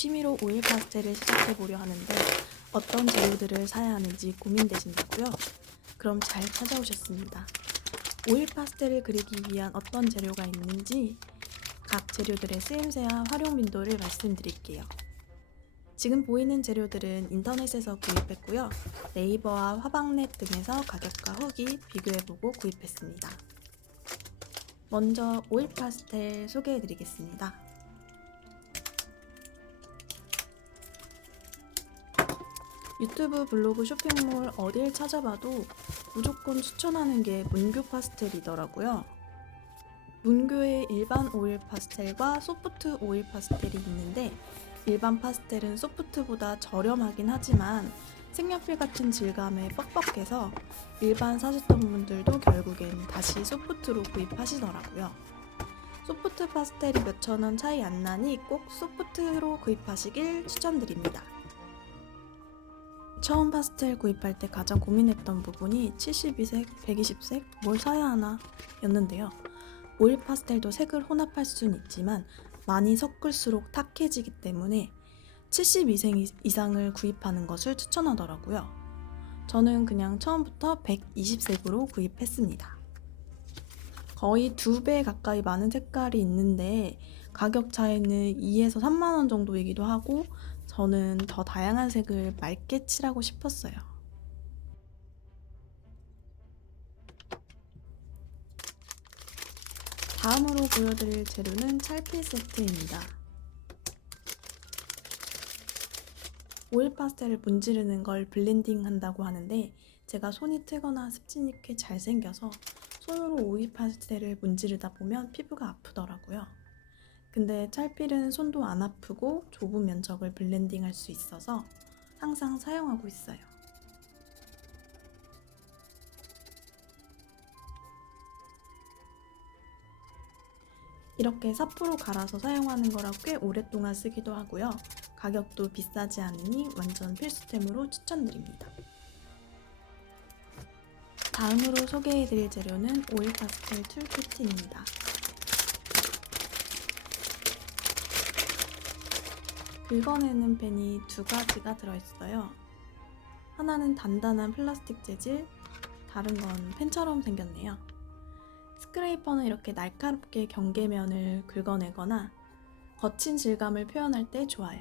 취미로 오일 파스텔을 시작해보려 하는데 어떤 재료들을 사야 하는지 고민되신다고요? 그럼 잘 찾아오셨습니다. 오일 파스텔을 그리기 위한 어떤 재료가 있는지 각 재료들의 쓰임새와 활용 빈도를 말씀드릴게요. 지금 보이는 재료들은 인터넷에서 구입했고요. 네이버와 화방넷 등에서 가격과 후기 비교해보고 구입했습니다. 먼저 오일 파스텔 소개해드리겠습니다. 유튜브, 블로그, 쇼핑몰 어딜 찾아봐도 무조건 추천하는 게 문교 파스텔이더라고요. 문교의 일반 오일 파스텔과 소프트 오일 파스텔이 있는데 일반 파스텔은 소프트보다 저렴하긴 하지만 색연필 같은 질감에 뻑뻑해서 일반 사셨던 분들도 결국엔 다시 소프트로 구입하시더라고요. 소프트 파스텔이 몇천 원 차이 안 나니 꼭 소프트로 구입하시길 추천드립니다. 처음 파스텔 구입할 때 가장 고민했던 부분이 72색, 120색 뭘 사야 하나 였는데요. 오일 파스텔도 색을 혼합할 수는 있지만 많이 섞을수록 탁해지기 때문에 72색 이상을 구입하는 것을 추천하더라고요. 저는 그냥 처음부터 120색으로 구입했습니다. 거의 2배 가까이 많은 색깔이 있는데 가격 차이는 2에서 3만 원 정도이기도 하고 저는 더 다양한 색을 맑게 칠하고 싶었어요. 다음으로 보여드릴 재료는 찰필 세트입니다. 오일 파스텔을 문지르는 걸 블렌딩 한다고 하는데 제가 손이 트거나 습진 있게 잘생겨서 손으로 오일 파스텔을 문지르다 보면 피부가 아프더라고요. 근데 찰필은 손도 안 아프고 좁은 면적을 블렌딩 할 수 있어서 항상 사용하고 있어요. 이렇게 사포로 갈아서 사용하는 거라 꽤 오랫동안 쓰기도 하고요. 가격도 비싸지 않으니 완전 필수템으로 추천드립니다. 다음으로 소개해드릴 재료는 오일 파스텔 툴키트입니다. 긁어내는 펜이 2가지가 들어있어요. 하나는 단단한 플라스틱 재질, 다른 건 펜처럼 생겼네요. 스크레이퍼는 이렇게 날카롭게 경계면을 긁어내거나 거친 질감을 표현할 때 좋아요.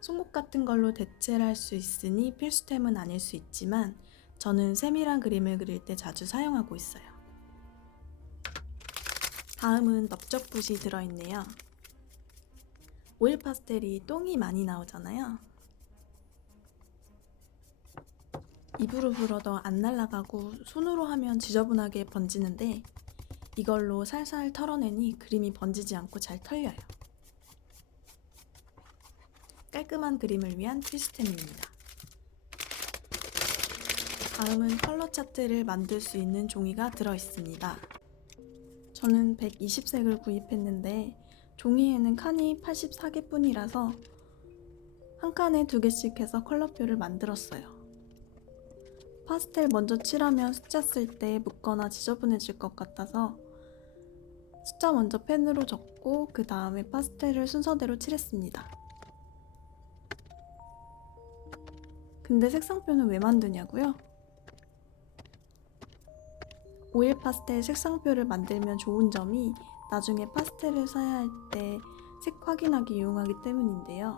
송곳 같은 걸로 대체를 할 수 있으니 필수템은 아닐 수 있지만 저는 세밀한 그림을 그릴 때 자주 사용하고 있어요. 다음은 넓적붓이 들어있네요. 오일 파스텔이 똥이 많이 나오잖아요. 입으로 불어도 안 날아가고 손으로 하면 지저분하게 번지는데 이걸로 살살 털어내니 그림이 번지지 않고 잘 털려요. 깔끔한 그림을 위한 필수템입니다. 다음은 컬러 차트를 만들 수 있는 종이가 들어있습니다. 저는 120색을 구입했는데 종이에는 칸이 84개 뿐이라서 한 칸에 2개씩 해서 컬러표를 만들었어요. 파스텔 먼저 칠하면 숫자 쓸 때 묻거나 지저분해질 것 같아서 숫자 먼저 펜으로 적고 그 다음에 파스텔을 순서대로 칠했습니다. 근데 색상표는 왜 만드냐고요? 오일 파스텔 색상표를 만들면 좋은 점이 나중에 파스텔을 사야 할 때 색 확인하기 유용하기 때문인데요.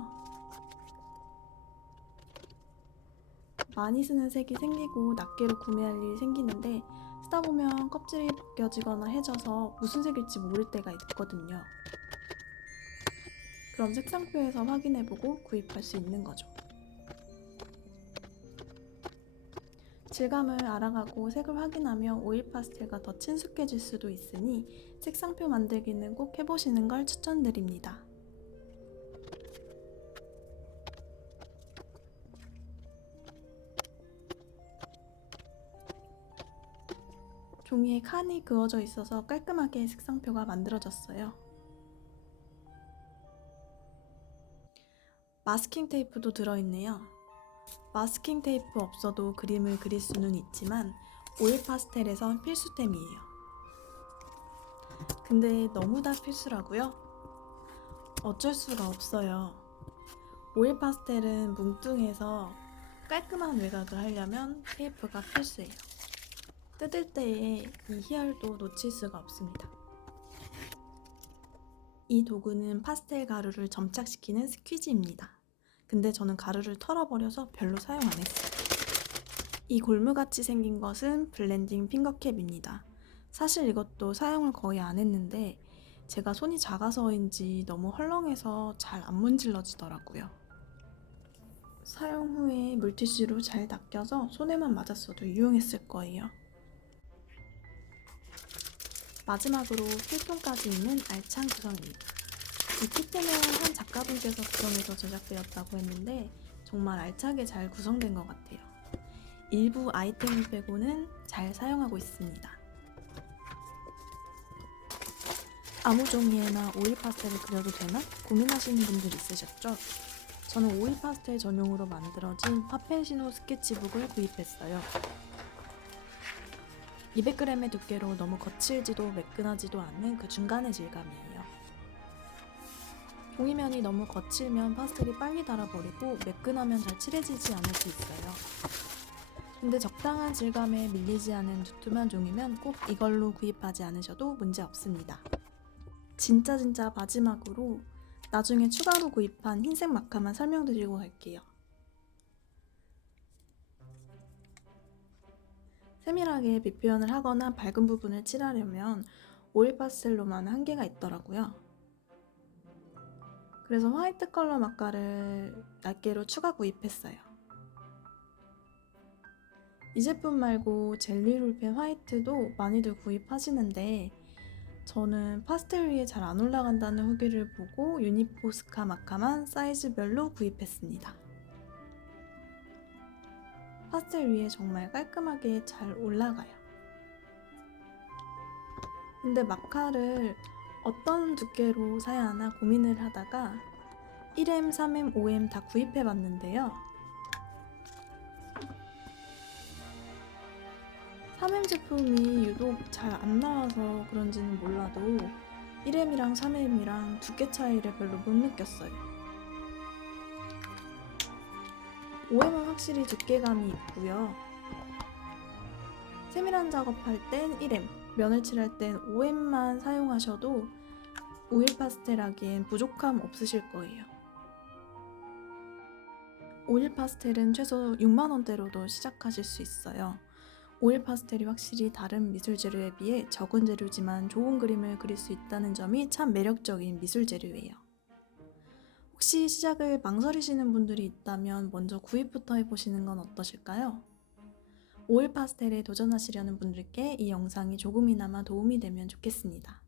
많이 쓰는 색이 생기고 낱개로 구매할 일이 생기는데 쓰다 보면 껍질이 벗겨지거나 해져서 무슨 색일지 모를 때가 있거든요. 그럼 색상표에서 확인해보고 구입할 수 있는 거죠. 질감을 알아가고 색을 확인하면 오일 파스텔과 더 친숙해질 수도 있으니 색상표 만들기는 꼭 해보시는 걸 추천드립니다. 종이에 칸이 그어져 있어서 깔끔하게 색상표가 만들어졌어요. 마스킹 테이프도 들어있네요. 마스킹 테이프 없어도 그림을 그릴 수는 있지만 오일 파스텔에선 필수템이에요. 근데 너무 다 필수라고요? 어쩔 수가 없어요. 오일 파스텔은 뭉뚱해서 깔끔한 외곽을 하려면 테이프가 필수예요. 뜯을 때의 이 희열도 놓칠 수가 없습니다. 이 도구는 파스텔 가루를 점착시키는 스퀴지입니다. 근데 저는 가루를 털어버려서 별로 사용 안 했어요. 이 골무같이 생긴 것은 블렌딩 핑거캡입니다. 사실 이것도 사용을 거의 안 했는데 제가 손이 작아서인지 너무 헐렁해서 잘 안 문질러지더라고요. 사용 후에 물티슈로 잘 닦여서 손에만 맞았어도 유용했을 거예요. 마지막으로 필통까지 있는 알찬 구성입니다. 이 키트는 한 작가분께서 구성해서 제작되었다고 했는데 정말 알차게 잘 구성된 것 같아요. 일부 아이템을 빼고는 잘 사용하고 있습니다. 아무 종이에나 오일 파스텔을 그려도 되나? 고민하시는 분들 있으셨죠? 저는 오일 파스텔 전용으로 만들어진 파펜시노 스케치북을 구입했어요. 200g의 두께로 너무 거칠지도 매끈하지도 않는 그 중간의 질감이에요. 종이면이 너무 거칠면 파스텔이 빨리 닳아버리고 매끈하면 잘 칠해지지 않을 수 있어요. 근데 적당한 질감에 밀리지 않은 두툼한 종이면 꼭 이걸로 구입하지 않으셔도 문제 없습니다. 진짜 마지막으로 나중에 추가로 구입한 흰색 마카만 설명드리고 갈게요. 세밀하게 밑표현을 하거나 밝은 부분을 칠하려면 오일 파스텔로만 한계가 있더라고요. 그래서 화이트 컬러 마카를 낱개로 추가 구입했어요. 이 제품 말고 젤리 롤펜 화이트도 많이들 구입하시는데 저는 파스텔 위에 잘 안 올라간다는 후기를 보고 유니포스카 마카만 사이즈별로 구입했습니다. 파스텔 위에 정말 깔끔하게 잘 올라가요. 근데 마카를 어떤 두께로 사야 하나 고민을 하다가 1M, 3M, 5M 다 구입해봤는데요. 3M 제품이 유독 잘 안 나와서 그런지는 몰라도 1M이랑 3M이랑 두께 차이를 별로 못 느꼈어요. 5M은 확실히 두께감이 있고요. 세밀한 작업할 땐 1M, 면을 칠할 땐 5M만 사용하셔도 오일 파스텔 하기엔 부족함 없으실 거예요. 오일 파스텔은 최소 6만원대로도 시작하실 수 있어요. 오일 파스텔이 확실히 다른 미술 재료에 비해 적은 재료지만 좋은 그림을 그릴 수 있다는 점이 참 매력적인 미술 재료예요. 혹시 시작을 망설이시는 분들이 있다면 먼저 구입부터 해보시는 건 어떠실까요? 오일 파스텔에 도전하시려는 분들께 이 영상이 조금이나마 도움이 되면 좋겠습니다.